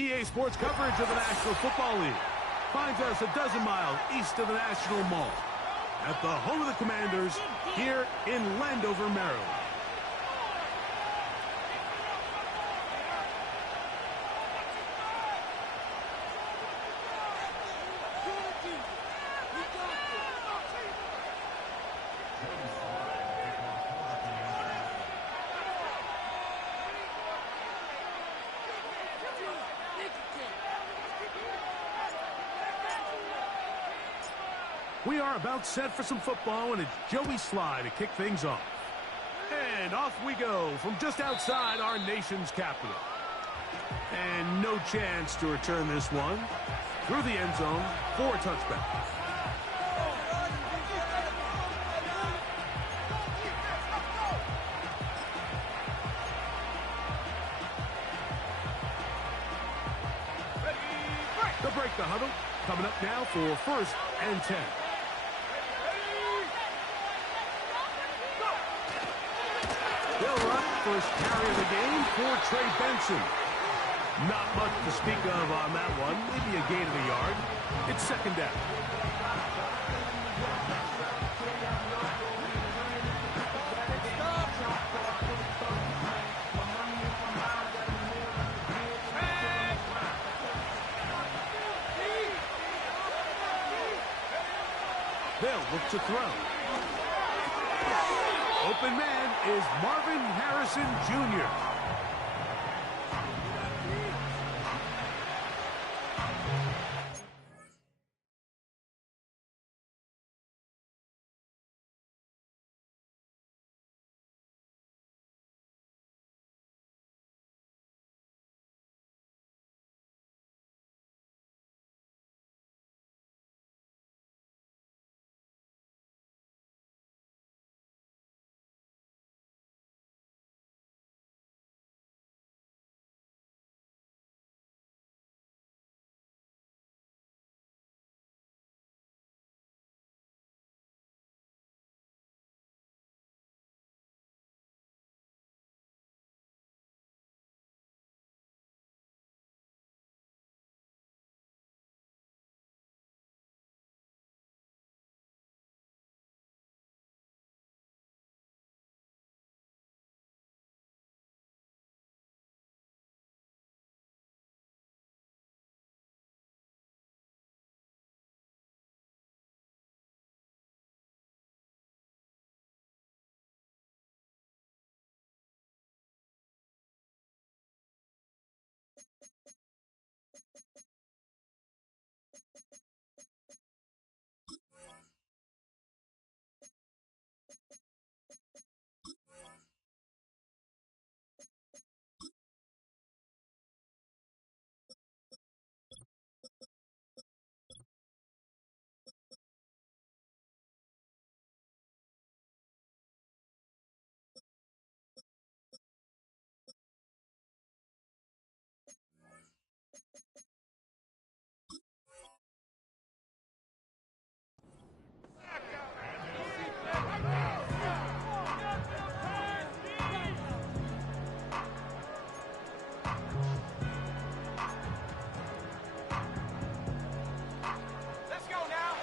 EA Sports coverage of the National Football League finds us a dozen miles east of the National Mall at the home of the Commanders here in Landover, Maryland. We are about set for some football, and it's Joey Sly to kick things off. And off we go from just outside our nation's capital. And no chance to return this one through the end zone for a touchback. They'll break the huddle. Coming up now for 1st and 10. They'll run first carry of the game for Trey Benson. Not much to speak of on that one. Maybe a gain of a yard. It's 2nd down. They'll look to throw. Open man is Marvin Harrison Jr.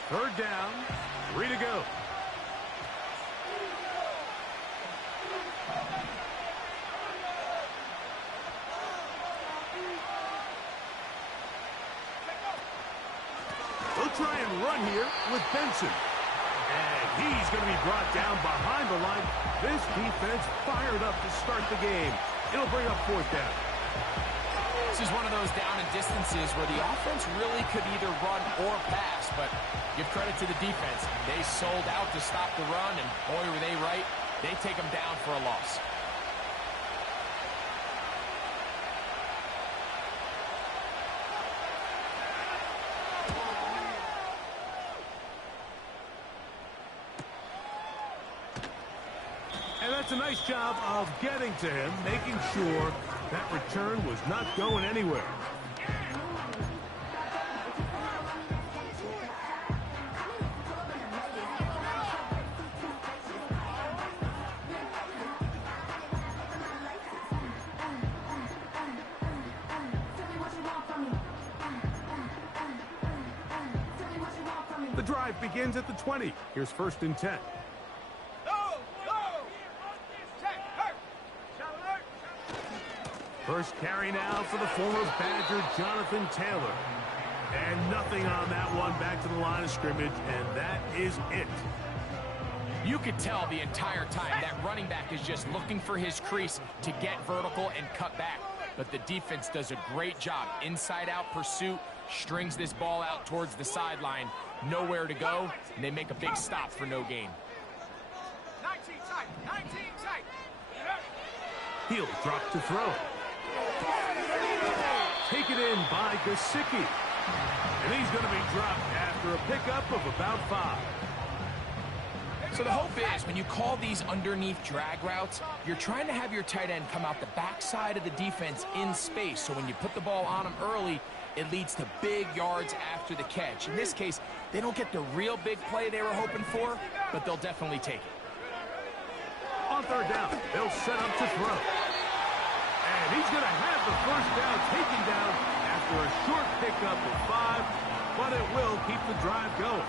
Third down, 3 to go. They'll try and run here with Benson. And he's going to be brought down behind the line. This defense fired up to start the game. It'll bring up 4th down. This is one of those down and distances where the offense really could either run or pass, but give credit to the defense. They sold out to stop the run, and boy, were they right. They take them down for a loss. And that's a nice job of getting to him, making sure that return was not going anywhere. drive begins at the 20. Here's 1st and 10. First carry now for the former Badger, Jonathan Taylor. And nothing on that one, back to the line of scrimmage, and that is it. You could tell the entire time that running back is just looking for his crease to get vertical and cut back. But the defense does a great job. Inside-out pursuit, strings this ball out towards the sideline. Nowhere to go, and they make a big stop for no gain. 19 tight, 19 tight. He'll drop to throw. Taken in by Gesicki. And he's going to be dropped after a pickup of about 5. So the hope is when you call these underneath drag routes, you're trying to have your tight end come out the backside of the defense in space. So when you put the ball on him early, it leads to big yards after the catch. In this case, they don't get the real big play they were hoping for, but they'll definitely take it. On 3rd down, they'll set up to throw. And he's going to have the 1st down taken down after a short pickup of 5, but it will keep the drive going.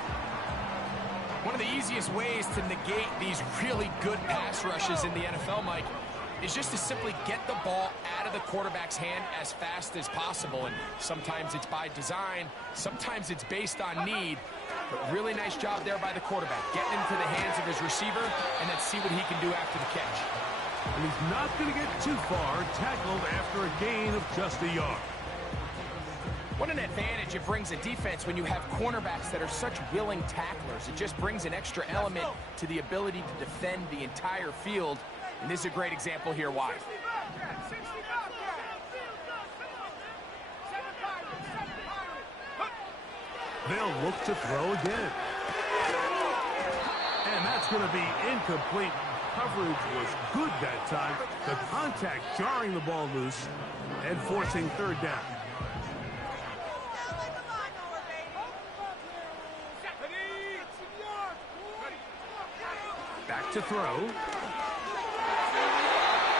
One of the easiest ways to negate these really good pass rushes in the NFL, Mike, is just to simply get the ball out of the quarterback's hand as fast as possible. And sometimes it's by design, sometimes it's based on need. But really nice job there by the quarterback, getting into the hands of his receiver, and then see what he can do after the catch. And he's not going to get too far, tackled after a gain of just a yard. What an advantage it brings a defense when you have cornerbacks that are such willing tacklers. It just brings an extra element to the ability to defend the entire field. And this is a great example here why. They'll look to throw again. And that's going to be incomplete. Coverage was good that time. The contact jarring the ball loose and forcing 3rd down. Back to throw.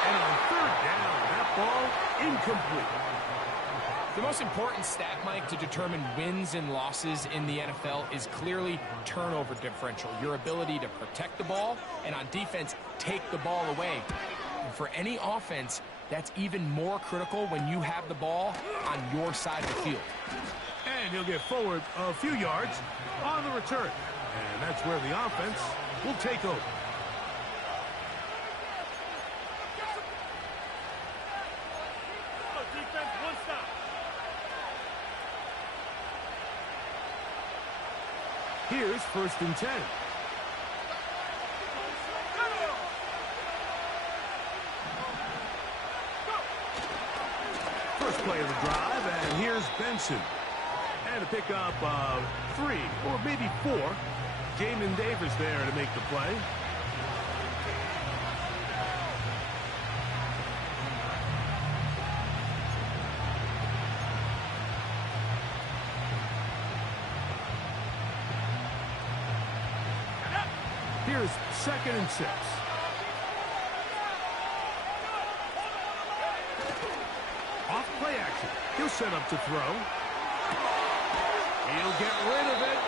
And on 3rd down, that ball incomplete. The most important stat, Mike, to determine wins and losses in the NFL is clearly turnover differential, your ability to protect the ball, and on defense, take the ball away. And for any offense, that's even more critical when you have the ball on your side of the field. And he'll get forward a few yards on the return. And that's where the offense will take over. Here's 1st and 10. First play of the drive, and here's Benson. And a pickup of 3, or maybe 4. Jamin Davis there to make the play. Here's 2nd and 6. Off play action. He'll set up to throw. He'll get rid of it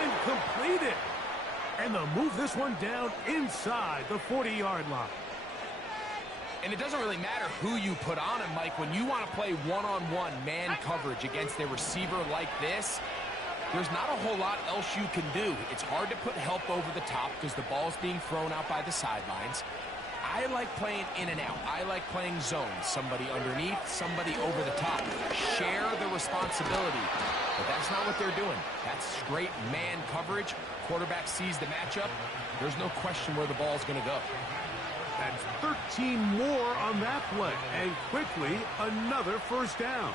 and complete it. And they'll move this one down inside the 40-yard line. And it doesn't really matter who you put on him, Mike. When you want to play one-on-one man coverage against a receiver like this, there's not a whole lot else you can do. It's hard to put help over the top because the ball's being thrown out by the sidelines. I like playing in and out. I like playing zones. Somebody underneath, somebody over the top. Share the responsibility. But that's not what they're doing. That's straight man coverage. Quarterback sees the matchup. There's no question where the ball's going to go. That's 13 more on that play. And quickly, another 1st down.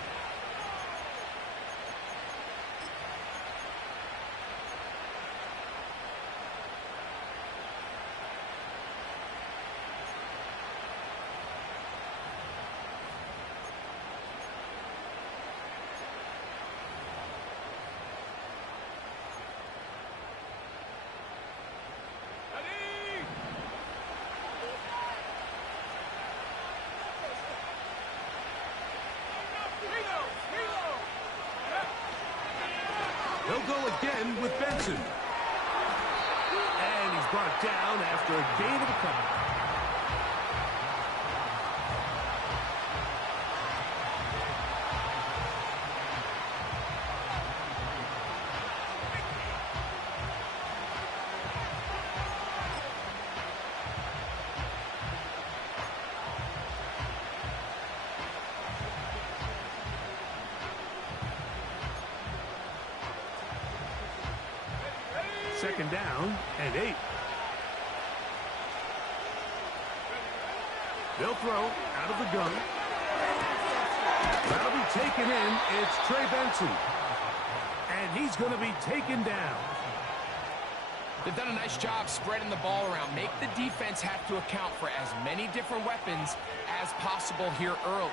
They'll go again with Benson. And he's brought down after a gain of a couple. Second down and 8. They'll throw out of the gun. That'll be taken in. It's Trey Benson. And he's going to be taken down. They've done a nice job spreading the ball around. Make the defense have to account for as many different weapons as possible here early.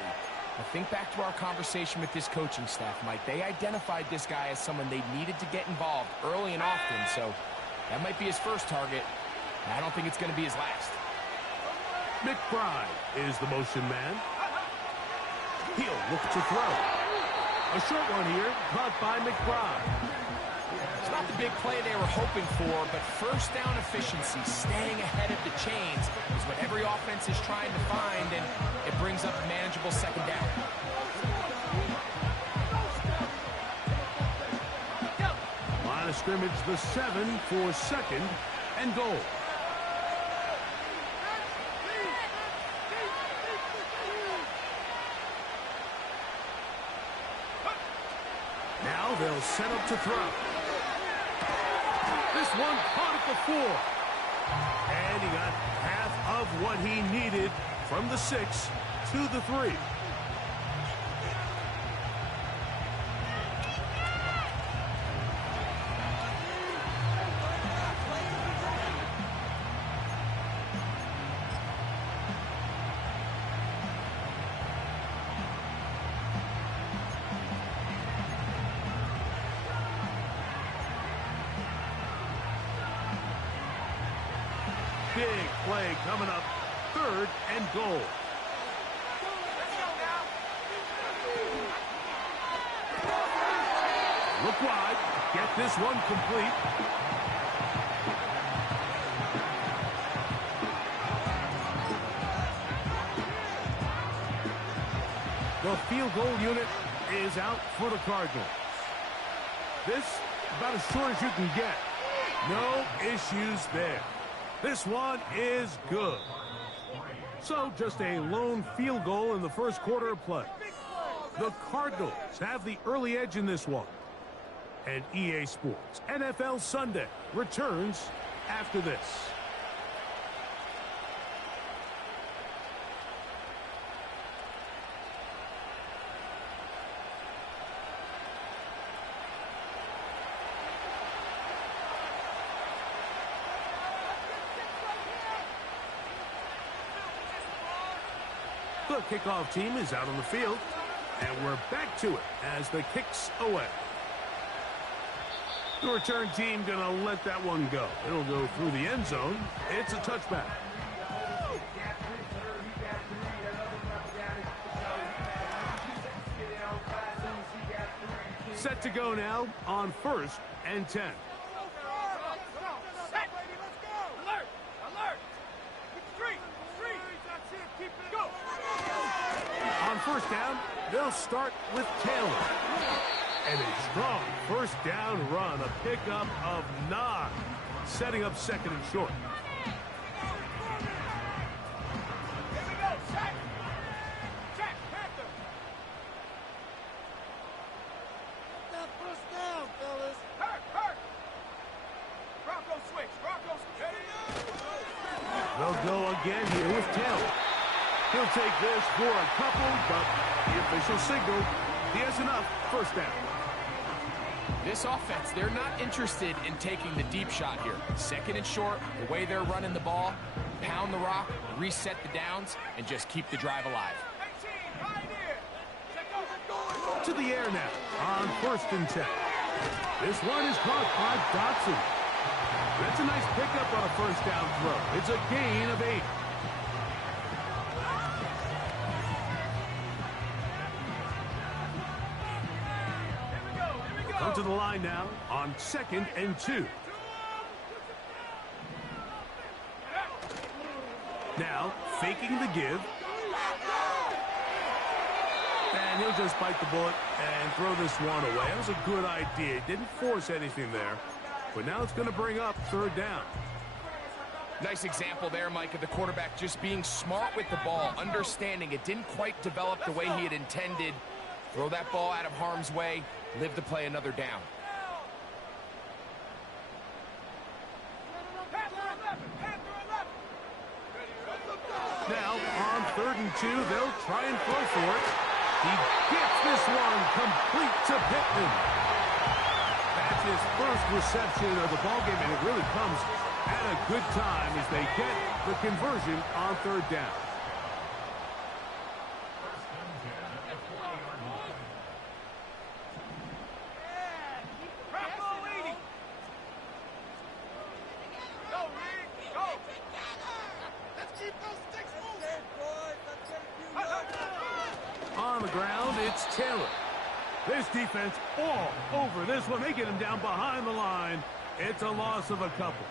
Now think back to our conversation with this coaching staff, Mike. They identified this guy as someone they needed to get involved early and often, so that might be his first target. I don't think it's going to be his last. McBride is the motion man. He'll look to throw. A short one here, caught by McBride. It's not the big play they were hoping for, but first down efficiency, staying ahead of the chains, is what every offense is trying to find, and it brings up a manageable second down. Line of scrimmage, the 7 for second and goal. Now they'll set up to throw. This one caught at the 4. And he got half of what he needed from the 6 to the 3. Big play coming up. 3rd and goal. Look wide. Get this one complete. The field goal unit is out for the Cardinals. This about as short as you can get. No issues there. This one is good. So just a lone field goal in the first quarter of play. The Cardinals have the early edge in this one. And EA Sports NFL Sunday returns after this. The kickoff team is out on the field, and we're back to it as the kick's away. The return team going to let that one go. It'll go through the end zone. It's a touchback. Set to go now on 1st and 10. On first down, they'll start with Taylor. And a strong first down run, a pickup of 9, setting up 2nd and short. Here we go, check. Check, Panther. Get that first down, fellas. Hurt. Bronco switch, Bronco switch. They'll go again here with Taylor. He'll take this for a couple, but the official signal, he has enough. First down. This offense, they're not interested in taking the deep shot here. 2nd and short, the way they're running the ball, pound the rock, reset the downs, and just keep the drive alive. 18, right here. Check To the air now on 1st and 10. This one is caught by Dotson. That's a nice pickup on a first down throw. It's a gain of 8. Here we go. come to the line now on 2nd and 2. Now, faking the give. And he'll just bite the bullet and throw this one away. That was a good idea. Didn't force anything there. But now it's going to bring up 3rd down. Nice example there, Mike, of the quarterback just being smart with the ball, understanding it didn't quite develop the way he had intended. Throw that ball out of harm's way, live to play another down. Now, on 3rd and 2, they'll try and throw for it. He gets this one complete to Pittman. That's his first reception of the ballgame, and it really comes at a good time as they get the conversion on 3rd down. On the ground, it's Taylor. This defense all over this one. They get him down behind the line. It's a loss of a couple.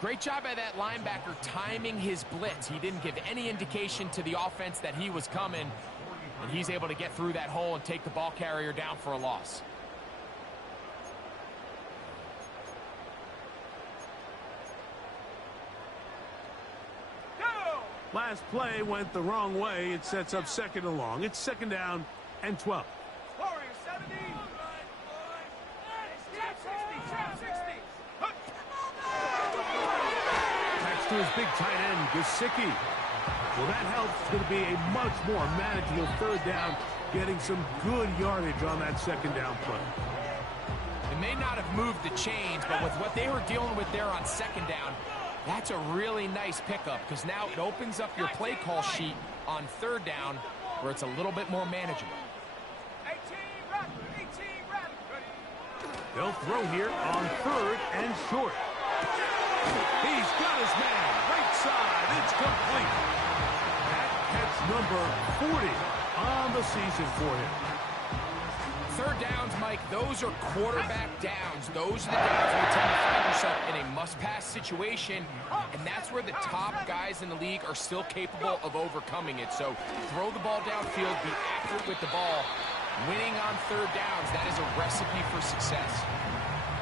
Great job by that linebacker timing his blitz. He didn't give any indication to the offense that he was coming, and he's able to get through that hole and take the ball carrier down for a loss. Last play went the wrong way. It sets up 2nd and long. It's 2nd down and 12. Warrior 70. Trap 60. Trap 60. That's to his big tight end, Gesicki. Well, that helps. It's going to be a much more manageable 3rd down, getting some good yardage on that 2nd down play. It may not have moved the chains, but with what they were dealing with there on 2nd down, that's a really nice pickup because now it opens up your play call sheet on 3rd down where it's a little bit more manageable. 18 rapid. They'll throw here on 3rd and short. He's got his man. Right side. It's complete. That catch number 40 on the season for him. 3rd downs, Mike, those are quarterback downs. Those are the downs where you tend to find yourself in a must-pass situation, and that's where the top guys in the league are still capable of overcoming it. So throw the ball downfield, be accurate with the ball. Winning on 3rd downs, that is a recipe for success.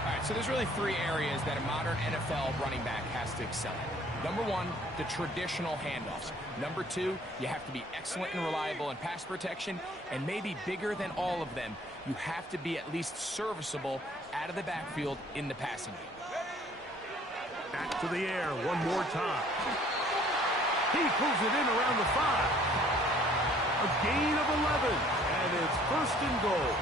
All right, so there's really 3 areas that a modern NFL running back has to excel at. Number 1, the traditional handoffs. Number 2, you have to be excellent and reliable in pass protection, and maybe bigger than all of them, you have to be at least serviceable out of the backfield in the passing game. Back to the air one more time. He pulls it in around the 5. A gain of 11, and it's 1st and goal.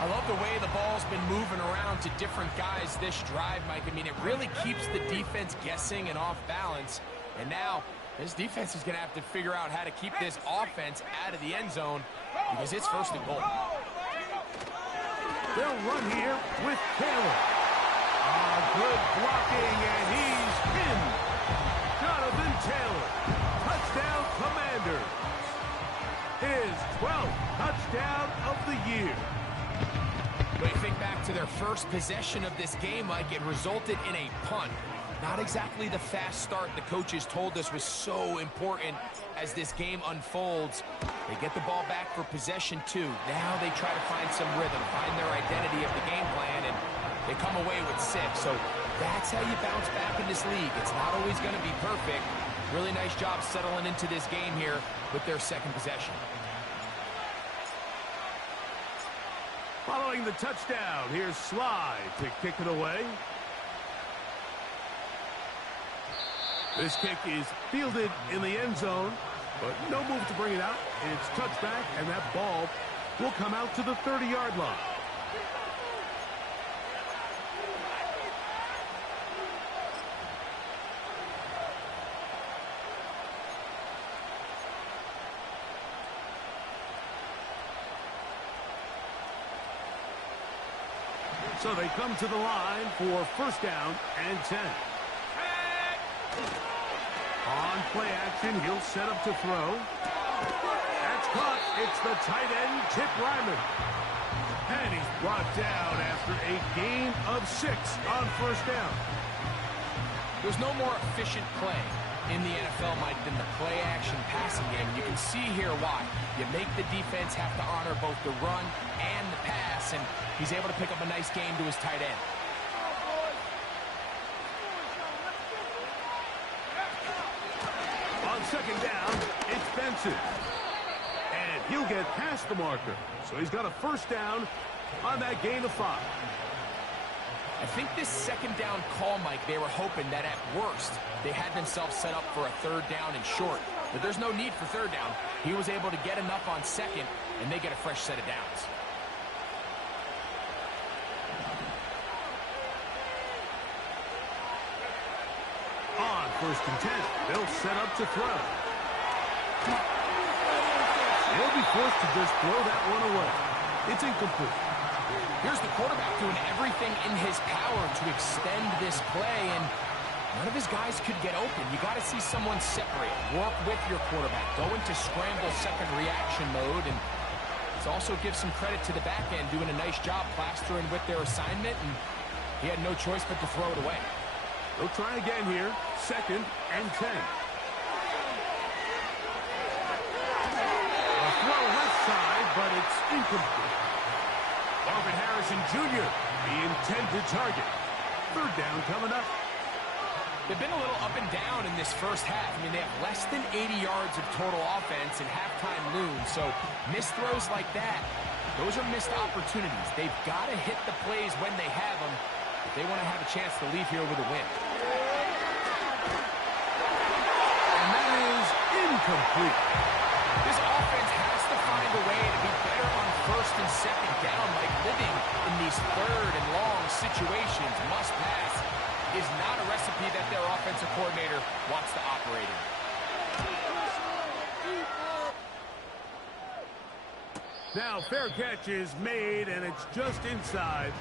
I love the way the ball's been moving around to different guys this drive, Mike. I mean, it really keeps the defense guessing and off balance. And now, this defense is going to have to figure out how to keep this offense out of the end zone because it's 1st and goal. They'll run here with Taylor. Good blocking, and he's pinned. Jonathan Taylor. Touchdown, Commanders. His 12th touchdown of the year. When you think back to their first possession of this game, Mike, it resulted in a punt. Not exactly the fast start the coaches told us was so important as this game unfolds. They get the ball back for possession 2. Now they try to find some rhythm, find their identity of the game plan, and they come away with 6. So that's how you bounce back in this league. It's not always going to be perfect. Really nice job settling into this game here with their 2nd possession. Following the touchdown, here's Sly to kick it away. This kick is fielded in the end zone, but no move to bring it out. It's touchback, and that ball will come out to the 30-yard line. So they come to the line for 1st down and 10. On play action, he'll set up to throw. That's caught. It's the tight end, Chip Ryman. And he's brought down after a gain of 6 on first down. There's no more efficient play in the NFL, Mike, than the play-action passing game. You can see here why. You make the defense have to honor both the run and the pass, and he's able to pick up a nice gain to his tight end. On second down, it's Benson. And he'll get past the marker. So he's got a first down on that gain of 5. I think this second down call, Mike, they were hoping that at worst they had themselves set up for a third down and short. But there's no need for third down. He was able to get enough on second, and they get a fresh set of downs. On first and 10, they'll set up to throw. He'll be forced to just throw that one away. It's incomplete. Here's the quarterback doing everything in his power to extend this play, and none of his guys could get open. You got to see someone separate, work with your quarterback, go into scramble second reaction mode, and it also gives some credit to the back end doing a nice job plastering with their assignment, and he had no choice but to throw it away. They'll try again here, second and 10. A throw left side, but it's incomplete. Marvin Harrison Jr., the intended target. Third down coming up. They've been a little up and down in this first half. I mean, they have less than 80 yards of total offense and halftime looms, so missed throws like that, those are missed opportunities. They've got to hit the plays when they have them if they want to have a chance to leave here with a win. And that is incomplete. This offense has to find a way to be better on first and second down, like living in these third and long situations. Must pass is not a recipe that their offensive coordinator wants to operate in. Now fair catch is made, and it's just inside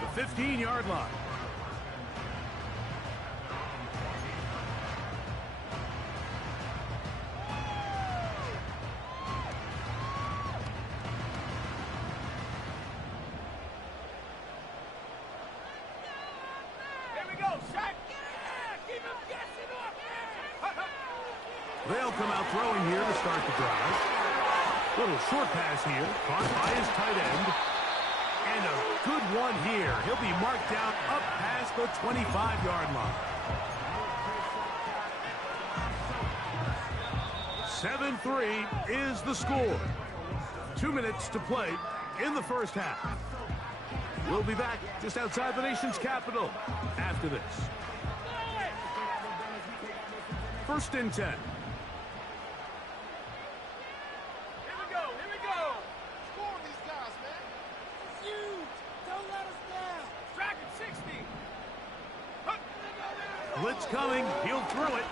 the 15-yard line. They'll come out throwing here to start the drive. Little short pass here, caught by his tight end. And a good one here. He'll be marked down up past the 25-yard line. 7-3 is the score. 2 minutes to play in the first half. We'll be back just outside the nation's capital after this. First and 10. Blitz coming. He'll throw it.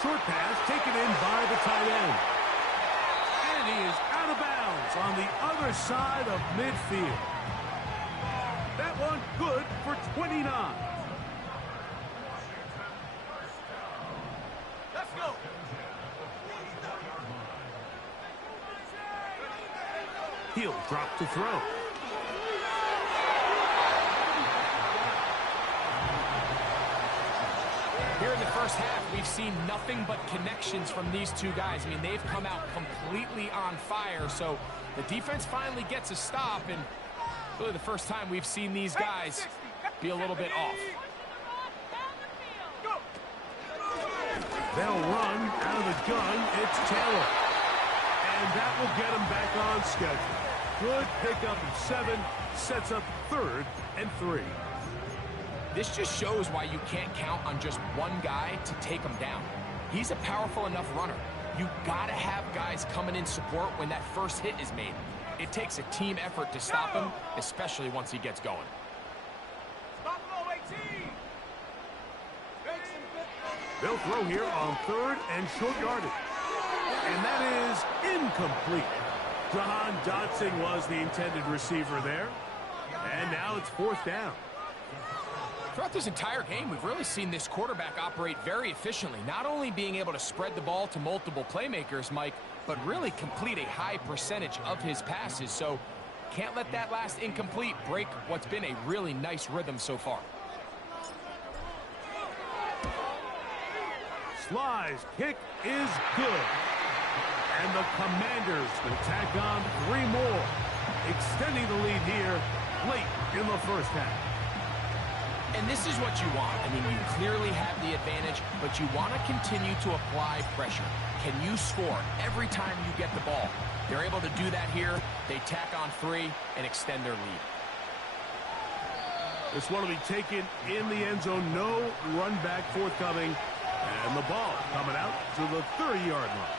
Short pass taken in by the tight end. And he is out of bounds on the other side of midfield. That one good for 29. Let's go. He'll drop to throw. Here in the first half, we've seen nothing but connections from these two guys. I mean, they've come out completely on fire, so the defense finally gets a stop, and really the first time we've seen these guys be a little bit off. They'll run out of the gun. It's Taylor. And that will get him back on schedule. Good pickup of 7, sets up 3rd and 3. This just shows why you can't count on just one guy to take him down. He's a powerful enough runner. You gotta have guys coming in support when that first hit is made. It takes a team effort to stop him, especially once he gets going. Stop low, 18. They'll throw here on 3rd and short yardage. And that is incomplete. Jahan Dotson was the intended receiver there. And now it's 4th down. Throughout this entire game, we've really seen this quarterback operate very efficiently, not only being able to spread the ball to multiple playmakers, Mike, but really complete a high percentage of his passes. So can't let that last incomplete break what's been a really nice rhythm so far. Sly's kick is good. And the Commanders will tack on 3 more, extending the lead here late in the first half. And this is what you want. I mean, you clearly have the advantage, but you want to continue to apply pressure. Can you score every time you get the ball? They're able to do that here. They tack on 3 and extend their lead. This one will be taken in the end zone. No run back forthcoming. And the ball coming out to the 30-yard line.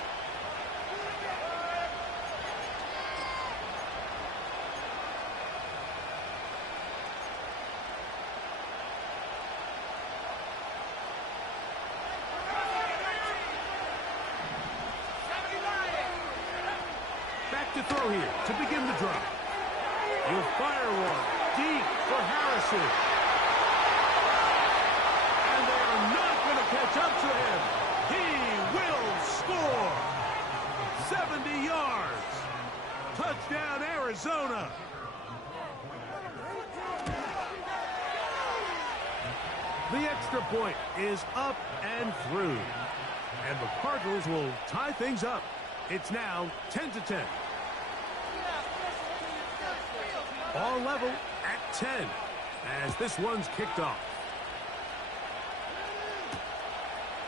Back to throw here to begin the drive. He'll fire one deep for Harrison. And they are not going to catch up to him. He will score. 70 yards. Touchdown, Arizona. The extra point is up and through. And the Cardinals will tie things up. It's now 10-10. All level at 10 as this one's kicked off.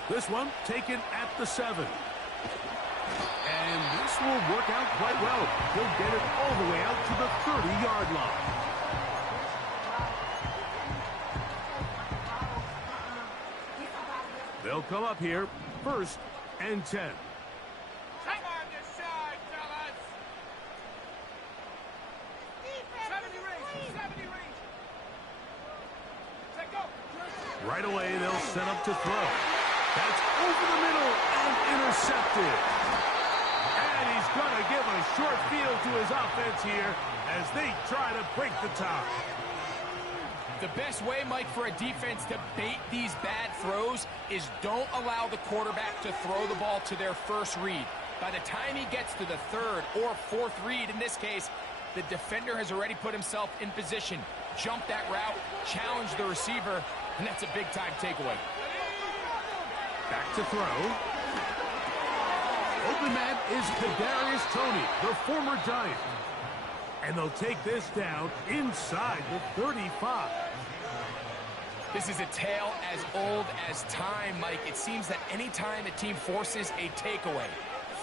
This one taken at the 7. And this will work out quite well. He'll get it all the way out to the 30-yard line. They'll come up here, 1st and 10. Right away, they'll set up to throw. That's over the middle and intercepted. And he's going to give a short field to his offense here as they try to break the tie. The best way, Mike, for a defense to bait these bad throws is don't allow the quarterback to throw the ball to their first read. By the time he gets to the 3rd or 4th read, in this case, the defender has already put himself in position, jumped that route, challenged the receiver, and that's a big-time takeaway. Back to throw. Open man is Kadarius Toney, the former Giant. And they'll take this down inside the 35. This is a tale as old as time, Mike. It seems that anytime a team forces a takeaway,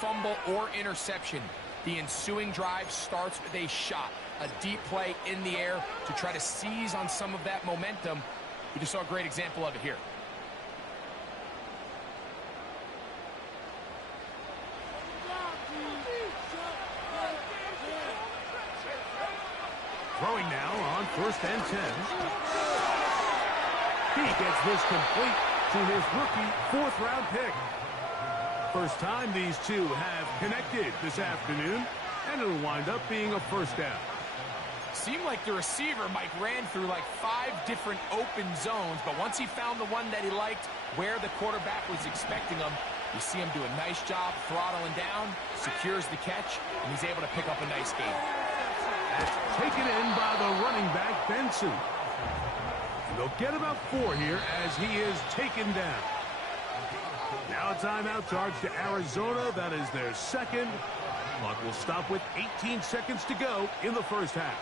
fumble, or interception, the ensuing drive starts with a shot, a deep play in the air to try to seize on some of that momentum. We just saw a great example of it here. Throwing now on 1st and 10. He gets this complete to his rookie 4th-round pick. First time these two have connected this afternoon, and it'll wind up being a 1st down. Seemed like the receiver, Mike, ran through like 5 different open zones, but once he found the one that he liked, where the quarterback was expecting him, you see him do a nice job throttling down, secures the catch, and he's able to pick up a nice gain. That's taken in by the running back, Benson. And they'll get about 4 here as he is taken down. Now a timeout charge to Arizona. That is their 2nd. Clock will stop with 18 seconds to go in the first half.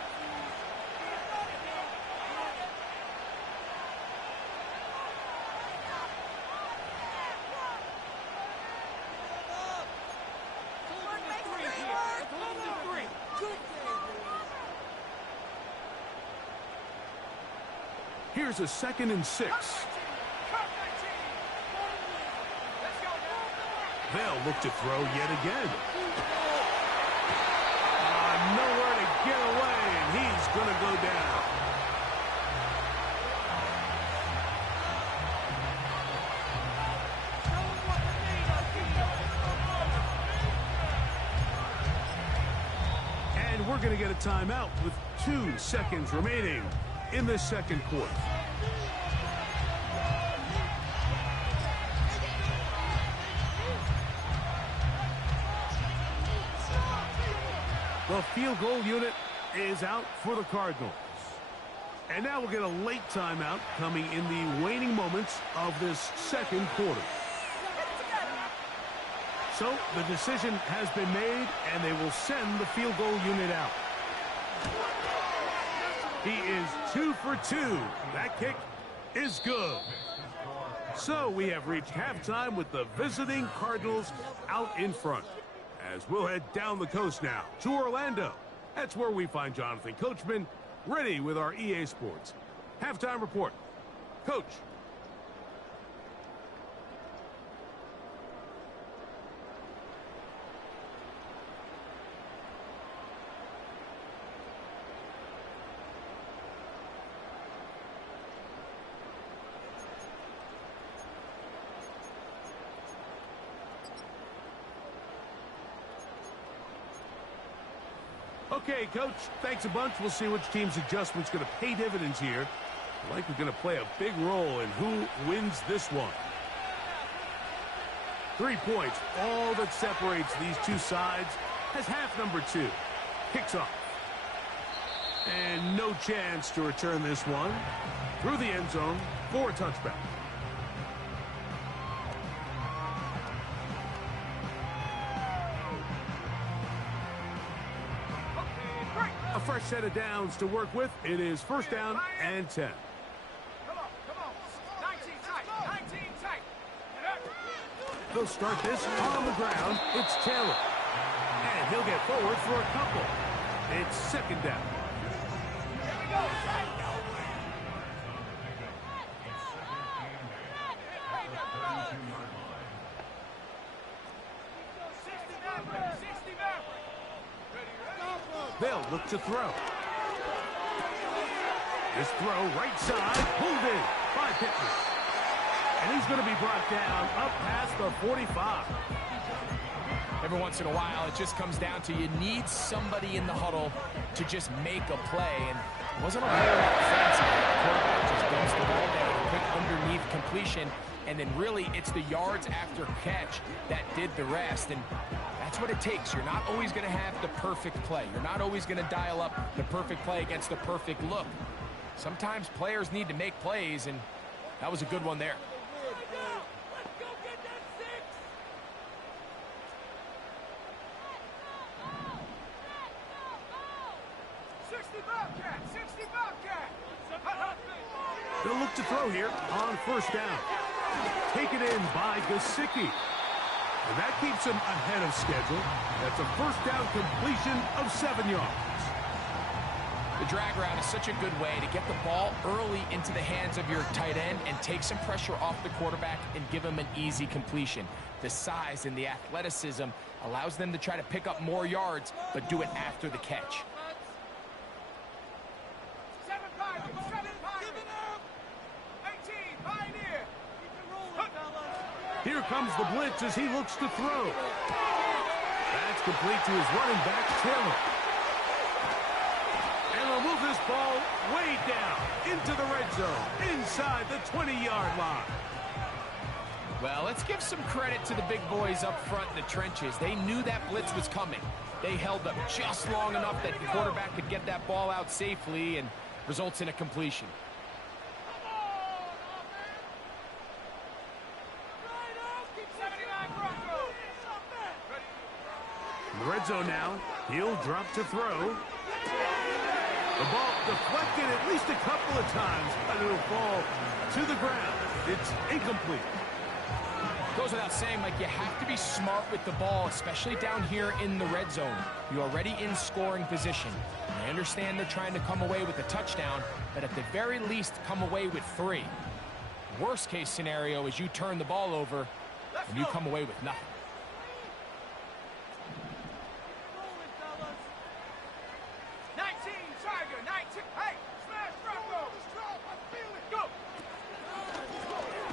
Here's a 2nd and 6. They'll look to throw yet again. Nowhere to get away, and he's going to go down. And we're going to get a timeout with 2 seconds remaining in the 2nd quarter. The field goal unit is out for the Cardinals. And now we'll get a late timeout coming in the waning moments of this second quarter. So the decision has been made, and they will send the field goal unit out. He is 2 for 2. That kick is good. So we have reached halftime with the visiting Cardinals out in front. As we'll head down the coast now to Orlando. That's where we find Jonathan Coachman ready with our EA Sports halftime report. Coach. Okay, Coach, thanks a bunch. We'll see which team's adjustment's going to pay dividends here. I like we're going to play a big role in who wins this one. 3 points, all that separates these two sides, as half number 2 kicks off. And no chance to return this one through the end zone for a touchback. A fresh set of downs to work with. It is first down and 10. Come on, come on. 19 tight, 19 tight. They'll start this on the ground. It's Taylor. And he'll get forward for a couple. It's second down. Here we go. They'll look to throw. This throw right side, pulled in by Pittman. And he's going to be brought down up past the 45. Every once in a while, it just comes down to you need somebody in the huddle to just make a play. And it wasn't a whole lot fancy. The quarterback just dumps the ball down, a quick underneath completion. And then really, it's the yards after catch that did the rest. And that's what it takes. You're not always going to have the perfect play. You're not always going to dial up the perfect play against the perfect look. Sometimes players need to make plays, and that was a good one there. Let's go get that 6. 60 Bobcat, 60 Bobcat. They'll look to throw here on first down. Taken in by Gesicki. And that keeps him ahead of schedule. That's a first down completion of 7 yards. The drag route is such a good way to get the ball early into the hands of your tight end and take some pressure off the quarterback and give him an easy completion. The size and the athleticism allows them to try to pick up more yards, but do it after the catch. 7 Pirates, 7 Pirates. 18, Pioneer. Here comes the blitz as he looks to throw. That's complete to his running back, Taylor. And they'll move this ball way down into the red zone, inside the 20-yard line. Well, let's give some credit to the big boys up front in the trenches. They knew that blitz was coming. They held up just long enough that the quarterback could get that ball out safely and results in a completion. In the red zone now, he'll drop to throw. The ball deflected at least a couple of times, but it'll fall to the ground. It's incomplete. Goes without saying, Mike, you have to be smart with the ball, especially down here in the red zone. You're already in scoring position. I understand they're trying to come away with a touchdown, but at the very least, come away with 3. Worst case scenario is you turn the ball over and you come away with nothing. 19, Tiger, 19. Hey, smash, Bronco. Go.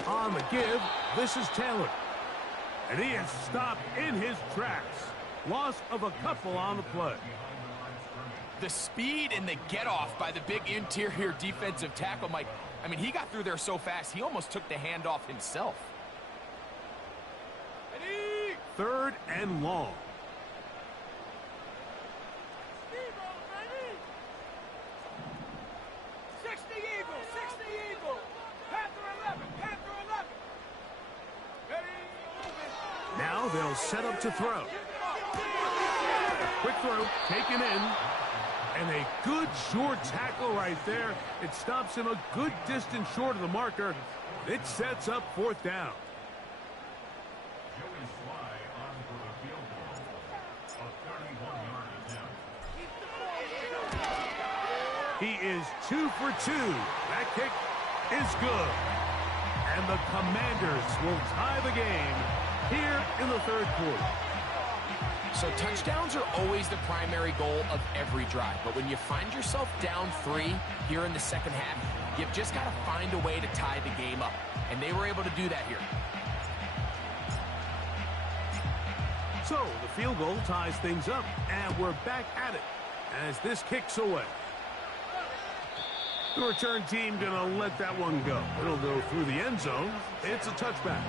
On the give, this is Taylor. And he is stopped in his tracks. Loss of a couple on the play. The speed and the get-off by the big interior defensive tackle, Mike. I mean, he got through there so fast, he almost took the handoff himself. Third and long. Now they'll set up to throw. Quick throw, taken in. And a good short tackle right there. It stops him a good distance short of the marker. It sets up fourth down. He is 2 for 2. That kick is good. And the Commanders will tie the game here in the third quarter. So touchdowns are always the primary goal of every drive. But when you find yourself down 3 here in the second half, you've just got to find a way to tie the game up. And they were able to do that here. So the field goal ties things up, and we're back at it as this kicks away. The return team going to let that one go. It'll go through the end zone. It's a touchback.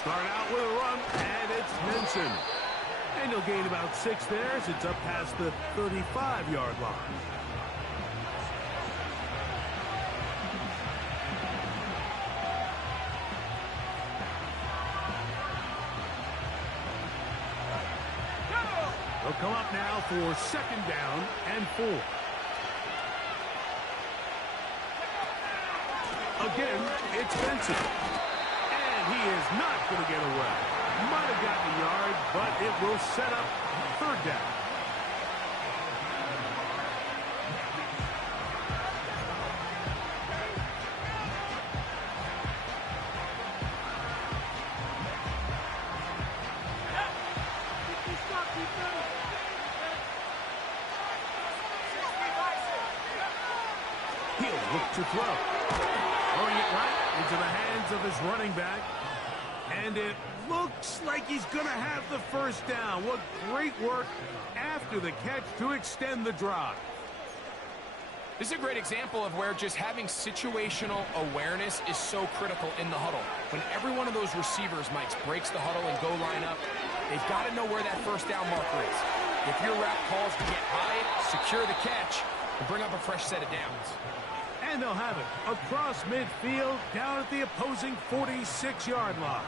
Start out with a run, and it's Benson. And he'll gain about 6 there as it's up past the 35-yard line. They'll come up now for second down and 4. Again, it's Benson. He is not going to get away. Might have gotten a yard, but it will set up third down. He'll look to throw. Throwing it right into the hands of his running back. And it looks like he's going to have the first down. What great work after the catch to extend the drive. This is a great example of where just having situational awareness is so critical in the huddle. When every one of those receivers, Mike, breaks the huddle and go line up, they've got to know where that first down marker is. If your route calls to get by it, secure the catch, and bring up a fresh set of downs. And they'll have it across midfield down at the opposing 46-yard line.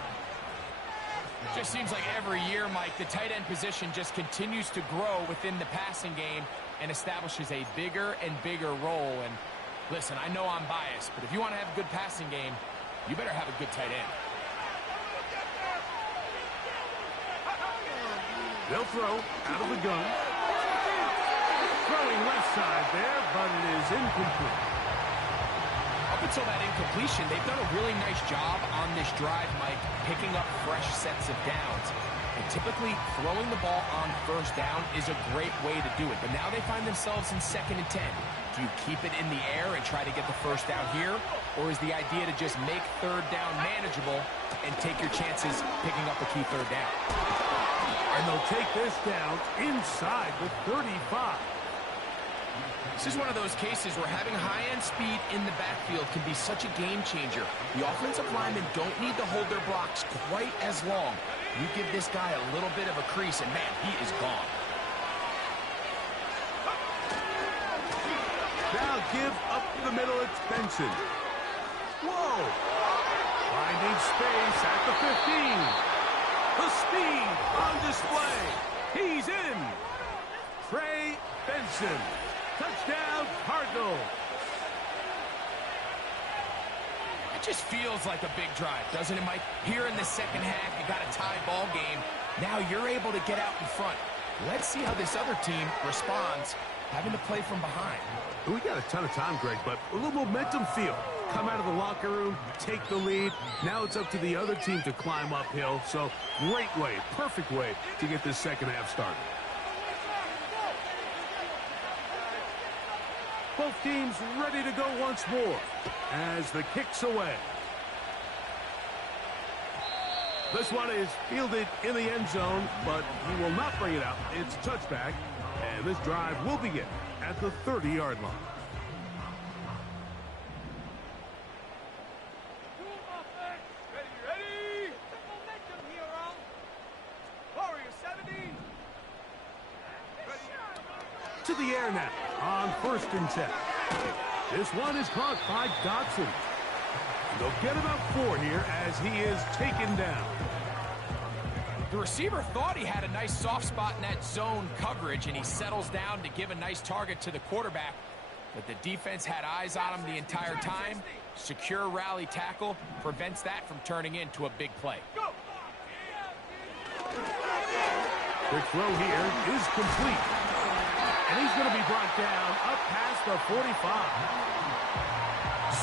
Just seems like every year, Mike, the tight end position just continues to grow within the passing game and establishes a bigger and bigger role. And listen, I know I'm biased, but if you want to have a good passing game, you better have a good tight end. They'll throw out of the gun. Throwing left side there, but it is incomplete. Up until that incompletion, they've done a really nice job on this drive, Mike, picking up fresh sets of downs. And typically, throwing the ball on first down is a great way to do it. But now they find themselves in 2nd and 10. Do you keep it in the air and try to get the first down here? Or is the idea to just make third down manageable and take your chances picking up a key third down? And they'll take this down inside the 35. This is one of those cases where having high-end speed in the backfield can be such a game changer. The offensive linemen don't need to hold their blocks quite as long. You give this guy a little bit of a crease, and man, he is gone. Now give up the middle, it's Benson. Whoa! Finding space at the 15. The speed on display. He's in. Trey Benson. Touchdown, Cardinals. It just feels like a big drive, doesn't it, Mike? Here in the second half, you got a tie ball game. Now you're able to get out in front. Let's see how this other team responds, having to play from behind. We got a ton of time, Greg, but a little momentum feel. Come out of the locker room, take the lead. Now it's up to the other team to climb uphill. So great way, perfect way to get this second half started. Both teams ready to go once more as the kick's away. This one is fielded in the end zone, but he will not bring it out. It's a touchback, and this drive will begin at the 30-yard line. the air now on 1st and 10. This one is caught by Dotson. They'll get about 4 here as he is taken down. The receiver thought he had a nice soft spot in that zone coverage, and he settles down to give a nice target to the quarterback. But the defense had eyes on him the entire time. Secure rally tackle prevents that from turning into a big play. Quick throw here is complete. And he's going to be brought down up past the 45.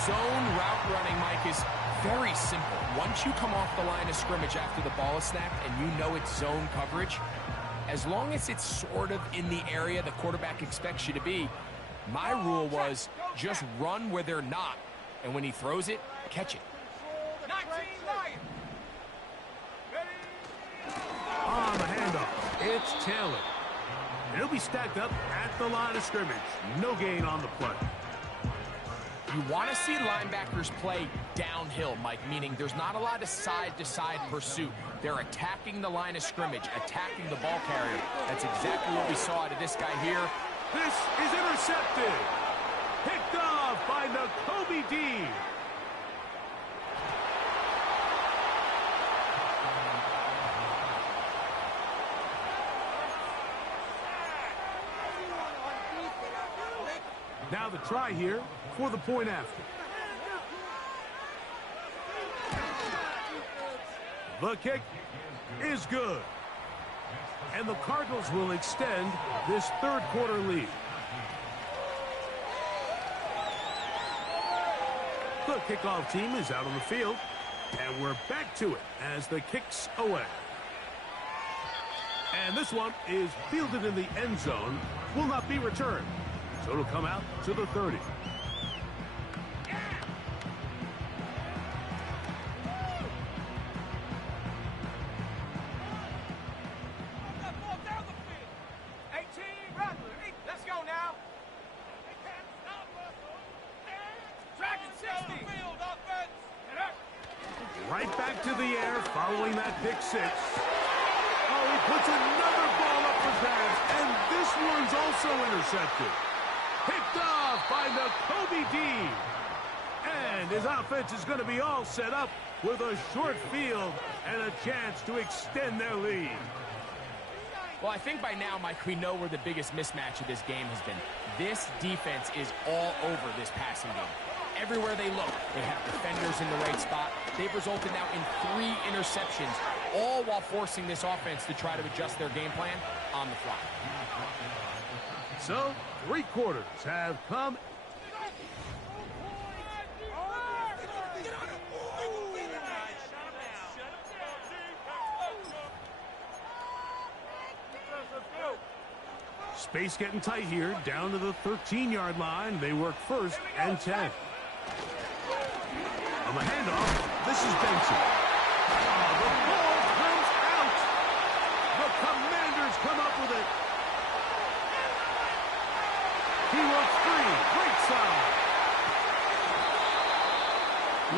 Zone route running, Mike, is very simple. Once you come off the line of scrimmage after the ball is snapped and you know it's zone coverage, as long as it's sort of in the area the quarterback expects you to be, my rule was just run where they're not. And when he throws it, catch it. 19 Lions. On the handoff, it's Taylor. He'll be stacked up at the line of scrimmage. No gain on the play. You want to see linebackers play downhill, Mike, meaning there's not a lot of side-to-side pursuit. They're attacking the line of scrimmage, attacking the ball carrier. That's exactly what we saw out of this guy here. This is intercepted. Picked off by Nakobe Dean. Now the try here for the point after. The kick is good. And the Cardinals will extend this third quarter lead. The kickoff team is out on the field. And we're back to it as the kick's away. And this one is fielded in the end zone. Will not be returned. So it'll come out to the 30. Let's go now. Dragon 60. Right back to the air following that pick six. Oh, he puts another ball up for grabs, and this one's also intercepted. Picked off by Nakobe Dean. And his offense is going to be all set up with a short field and a chance to extend their lead. Well, I think by now, Mike, we know where the biggest mismatch of this game has been. This defense is all over this passing game. Everywhere they look, they have defenders in the right spot. They've resulted now in 3 interceptions, all while forcing this offense to try to adjust their game plan on the fly. So, 3 quarters have come. Space getting tight here, down to the 13-yard line. They work 1st and 10. On the handoff, this is Benson. The ball comes out. The Commanders come up with it. He works free. Great side.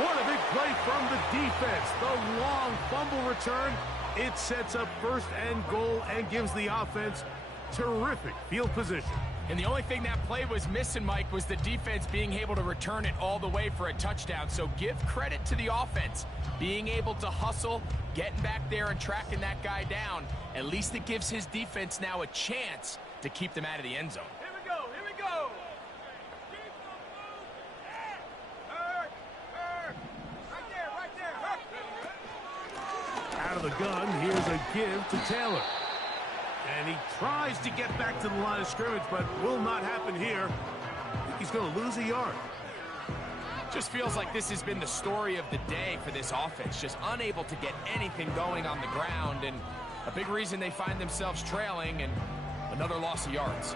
What a big play from the defense. The long fumble return. It sets up 1st and goal and gives the offense terrific field position. And the only thing that play was missing, Mike, was the defense being able to return it all the way for a touchdown. So give credit to the offense. Being able to hustle, getting back there and tracking that guy down, at least it gives his defense now a chance to keep them out of the end zone. Here we go. Here we go. Right there. Out of the gun, here's a give to Taylor. And he tries to get back to the line of scrimmage, but will not happen here. I think he's going to lose a yard. Just feels like this has been the story of the day for this offense. Just unable to get anything going on the ground, and a big reason they find themselves trailing, and another loss of yards.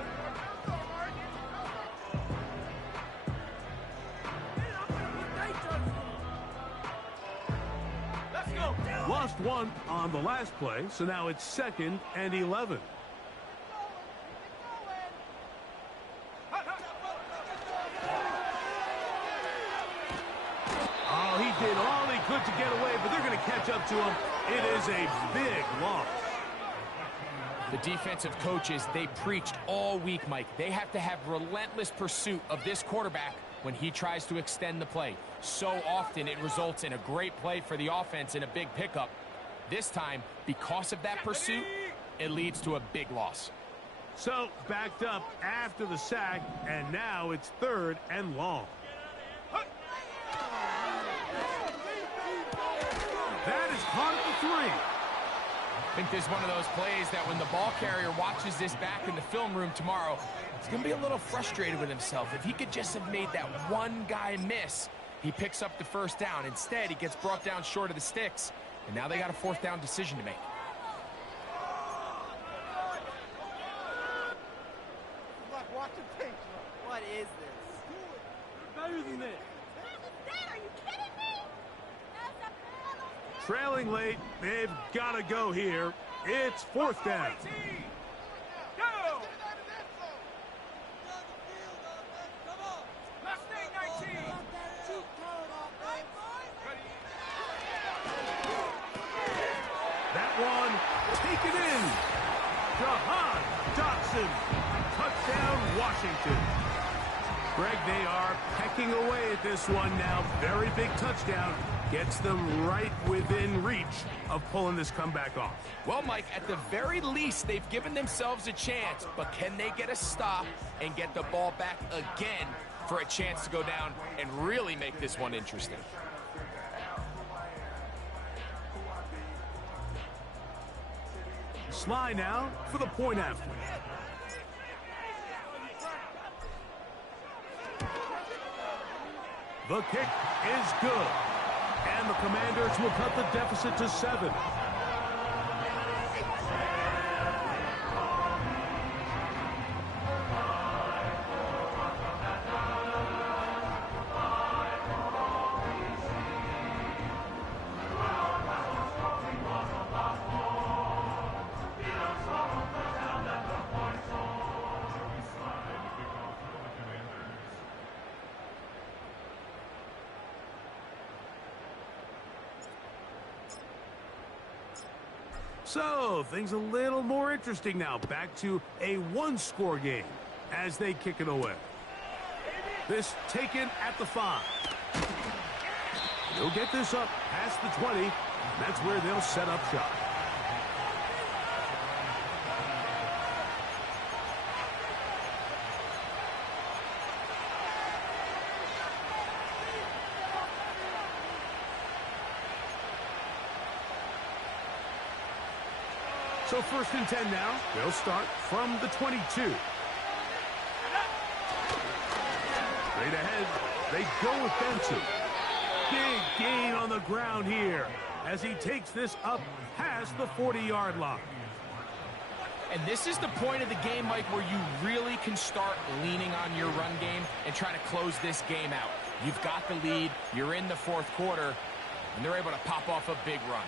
Lost 1 on the last play, so now it's 2nd and 11. Oh, he did all he could to get away, but they're going to catch up to him. It is a big loss. The defensive coaches, they preached all week, Mike. They have to have relentless pursuit of this quarterback when he tries to extend the play. So often it results in a great play for the offense and a big pickup. This time, because of that pursuit, it leads to a big loss. So, backed up after the sack, and now it's 3rd and long. That is caught at the 3. I think this is one of those plays that when the ball carrier watches this back in the film room tomorrow, he's going to be a little frustrated with himself. If he could just have made that one guy miss, he picks up the first down. Instead, he gets brought down short of the sticks, and now they got a 4th down decision to make. What is this? Better than this. Are you kidding me? Trailing late, they've got to go here. It's 4th down. Go! Mustang 19! That one, taken in. Jahan Dotson. Touchdown, Washington. Greg, they are pecking away at this one now. Very big touchdown. Gets them right within reach of pulling this comeback off. Well, Mike, at the very least, they've given themselves a chance, but can they get a stop and get the ball back again for a chance to go down and really make this one interesting? Sly now for the point after. The kick is good. And the Commanders will cut the deficit to 7. So, things a little more interesting now. Back to a one-score game as they kick it away. This taken at the 5. They'll get this up past the 20. That's where they'll set up shop. So 1st and 10 now. They'll start from the 22. Straight ahead, they go with Benson. Big gain on the ground here as he takes this up past the 40-yard line. And this is the point of the game, Mike, where you really can start leaning on your run game and trying to close this game out. You've got the lead, you're in the 4th quarter, and they're able to pop off a big run.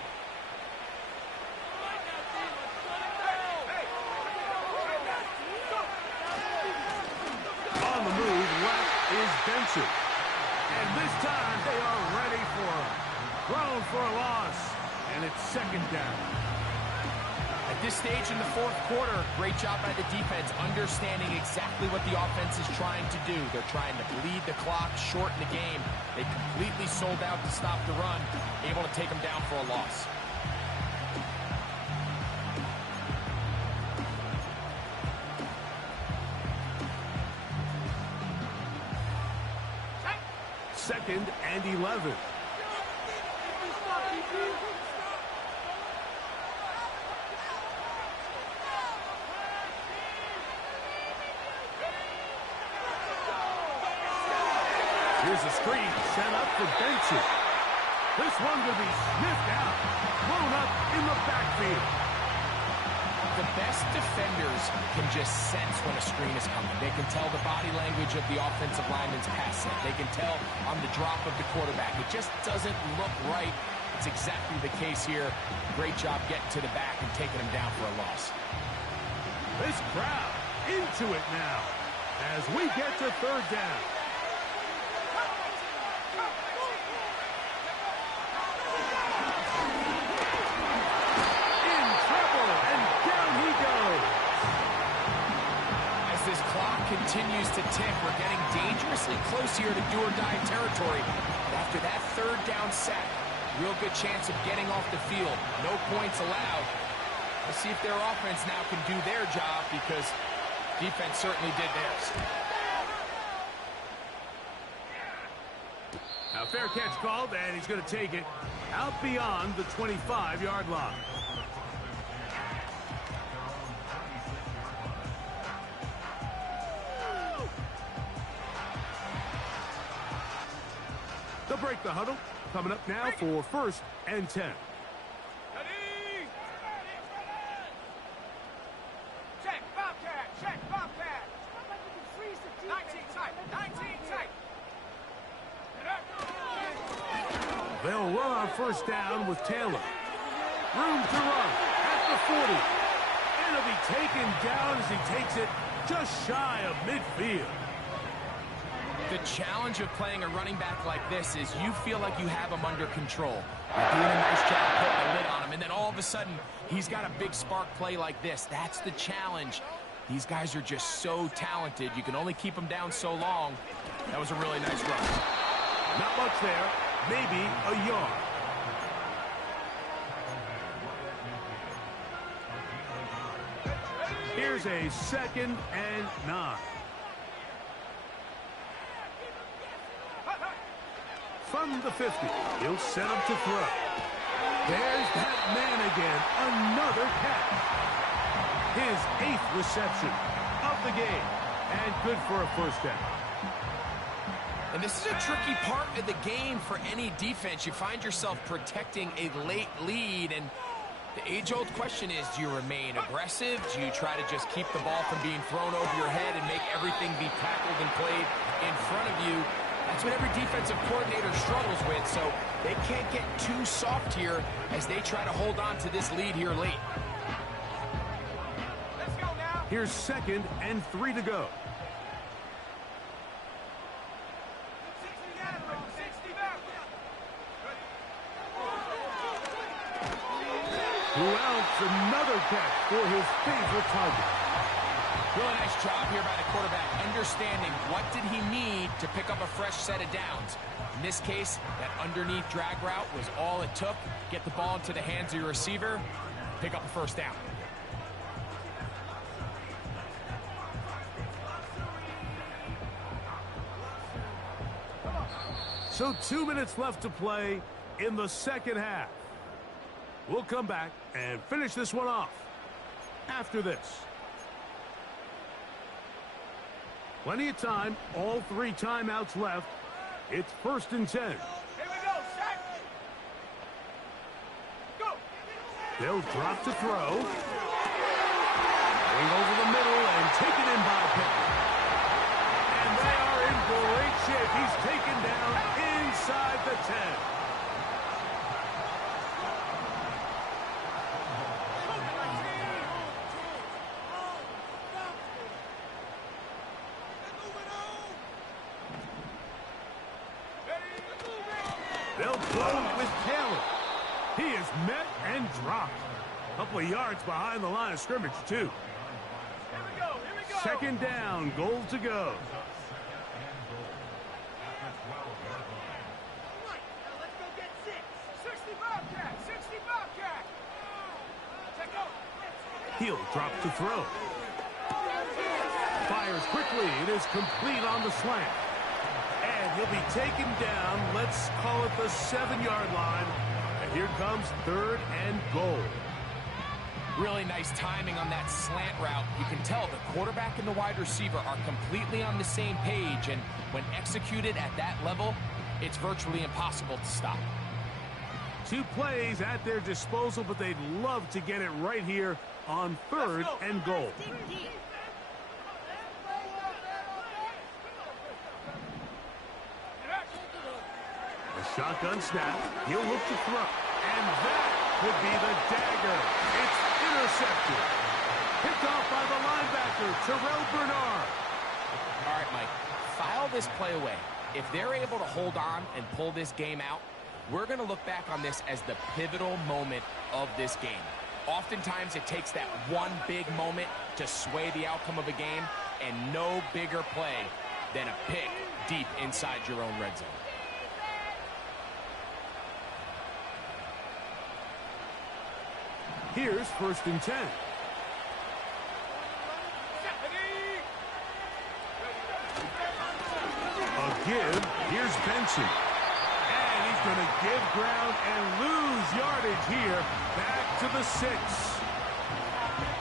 On the move, left is Benson. And this time they are ready for him. Thrown for a loss, and it's 2nd down. At this stage in the 4th quarter, great job by the defense, understanding exactly what the offense is trying to do. They're trying to bleed the clock, shorten the game. They completely sold out to stop the run, able to take them down for a loss. Second and 11. Here's a screen set up for Benson. This one will be sniffed out, thrown up in the backfield. The best defenders can just sense when a screen is coming. They can tell the body language of the offensive lineman's pass set. They can tell on the drop of the quarterback. It just doesn't look right. It's exactly the case here. Great job getting to the back and taking him down for a loss. This crowd into it now as we get to 3rd down. In trouble, and down he goes. starting to tick. We're getting dangerously close here to do-or-die territory. After that third down sack, real good chance of getting off the field. No points allowed. Let's see if their offense now can do their job, because defense certainly did theirs. Now, fair catch called, and he's going to take it out beyond the 25-yard line. They'll break the huddle. Coming up now for 1st and 10. Check, Bobcat, check, Bobcat. 19 tight, 19 tight. They'll run on 1st down with Taylor. Room to run at the 40. And he'll be taken down as he takes it just shy of midfield. The challenge of playing a running back like this is you feel like you have him under control. You're doing a nice job putting a lid on him, and then all of a sudden, he's got a big spark play like this. That's the challenge. These guys are just so talented. You can only keep them down so long. That was a really nice run. Not much there. Maybe a yard. Here's a 2nd and 9. From the 50, he'll set him to throw. There's that man again, another catch. His 8th reception of the game, and good for a 1st down. And this is a tricky part of the game for any defense. You find yourself protecting a late lead, and the age-old question is, do you remain aggressive? Do you try to just keep the ball from being thrown over your head and make everything be tackled and played in front of you? That's what every defensive coordinator struggles with, so they can't get too soft here as they try to hold on to this lead here late. Let's go now. Here's 2nd and 3 to go. 60 down, 60 back. Who else? Another catch for his favorite target. Really nice job here by the quarterback, understanding what did he need to pick up a fresh set of downs. In this case, that underneath drag route was all it took. Get the ball into the hands of your receiver, pick up a 1st down. So 2 minutes left to play in the 2nd half. We'll come back and finish this one off after this. Plenty of time, all 3 timeouts left. It's 1st and 10. Here we go, set. Go. They'll drop to throw. Going over the middle and taken in by Pittman. And they are in great shape. He's taken down inside the 10. They'll go with Taylor. He is met and dropped. A couple of yards behind the line of scrimmage, too. Here we go, here we go. 2nd down, goal to go. Let's go get 6. 60 Bobcat, 60 Bobcat. Take go. He'll drop to throw. Fires quickly. It is complete on the slant. And he'll be taken down, let's call it the 7-yard line. And here comes 3rd and goal. Really nice timing on that slant route. You can tell the quarterback and the wide receiver are completely on the same page, and when executed at that level, it's virtually impossible to stop. 2 plays at their disposal, but they'd love to get it right here on 3rd and goal. A shotgun snap. He'll look to throw. And that would be the dagger. It's intercepted. Picked off by the linebacker, Terrell Bernard. All right, Mike, file this play away. If they're able to hold on and pull this game out, we're going to look back on this as the pivotal moment of this game. Oftentimes it takes that one big moment to sway the outcome of a game, and no bigger play than a pick deep inside your own red zone. Here's 1st and 10. A give. Here's Benson. And he's going to give ground and lose yardage here. Back to the 6.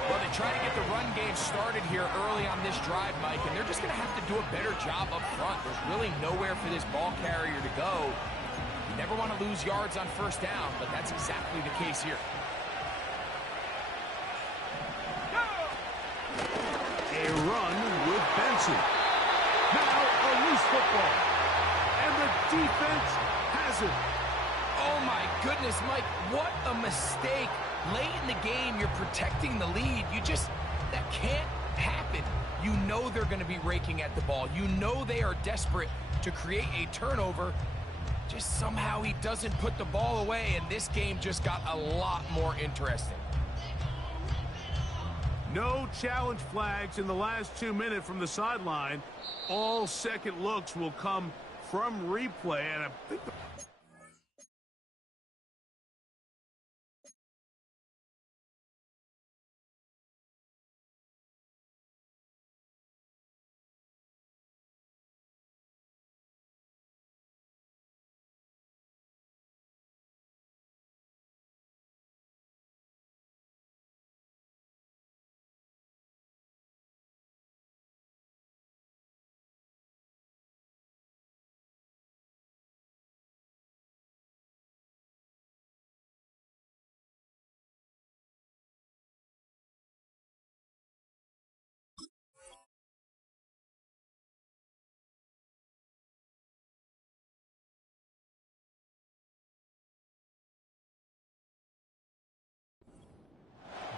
Well, they try to get the run game started here early on this drive, Mike, and they're just going to have to do a better job up front. There's really nowhere for this ball carrier to go. You never want to lose yards on 1st down, but that's exactly the case here. A run with Benson. Now a loose football. And the defense has it. Oh, my goodness, Mike, what a mistake. Late in the game, you're protecting the lead. That can't happen. You know they're going to be raking at the ball. You know they are desperate to create a turnover. Just somehow he doesn't put the ball away, and this game just got a lot more interesting. No challenge flags in the last 2 minutes from the sideline. All second looks will come from replay, and I think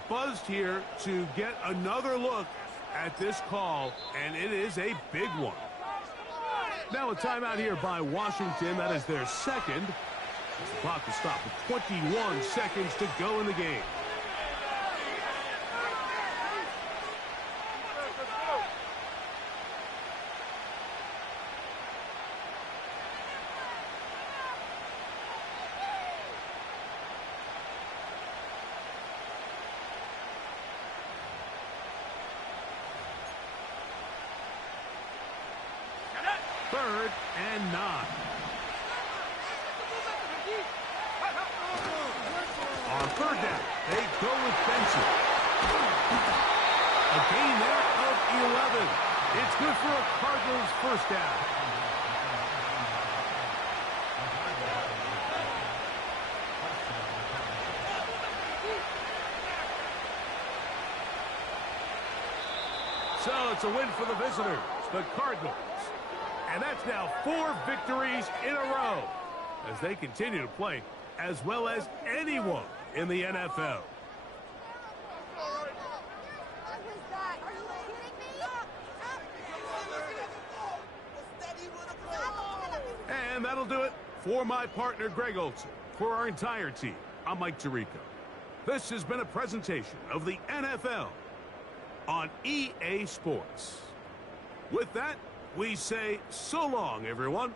buzzed here to get another look at this call, and it is a big one. Now a timeout here by Washington. That is their second. As the clock will stop with 21 seconds to go in the game. Third and 9. On 3rd down, they go with Benson. A gain there of 11. It's good for a Cardinals 1st down. So it's a win for the visitors, the Cardinals. And that's now 4 victories in a row as they continue to play as well as anyone in the NFL. And that'll do it for my partner, Greg Olson. For our entire team, I'm Mike Tirico. This has been a presentation of the NFL on EA Sports. With that, we say so long, everyone.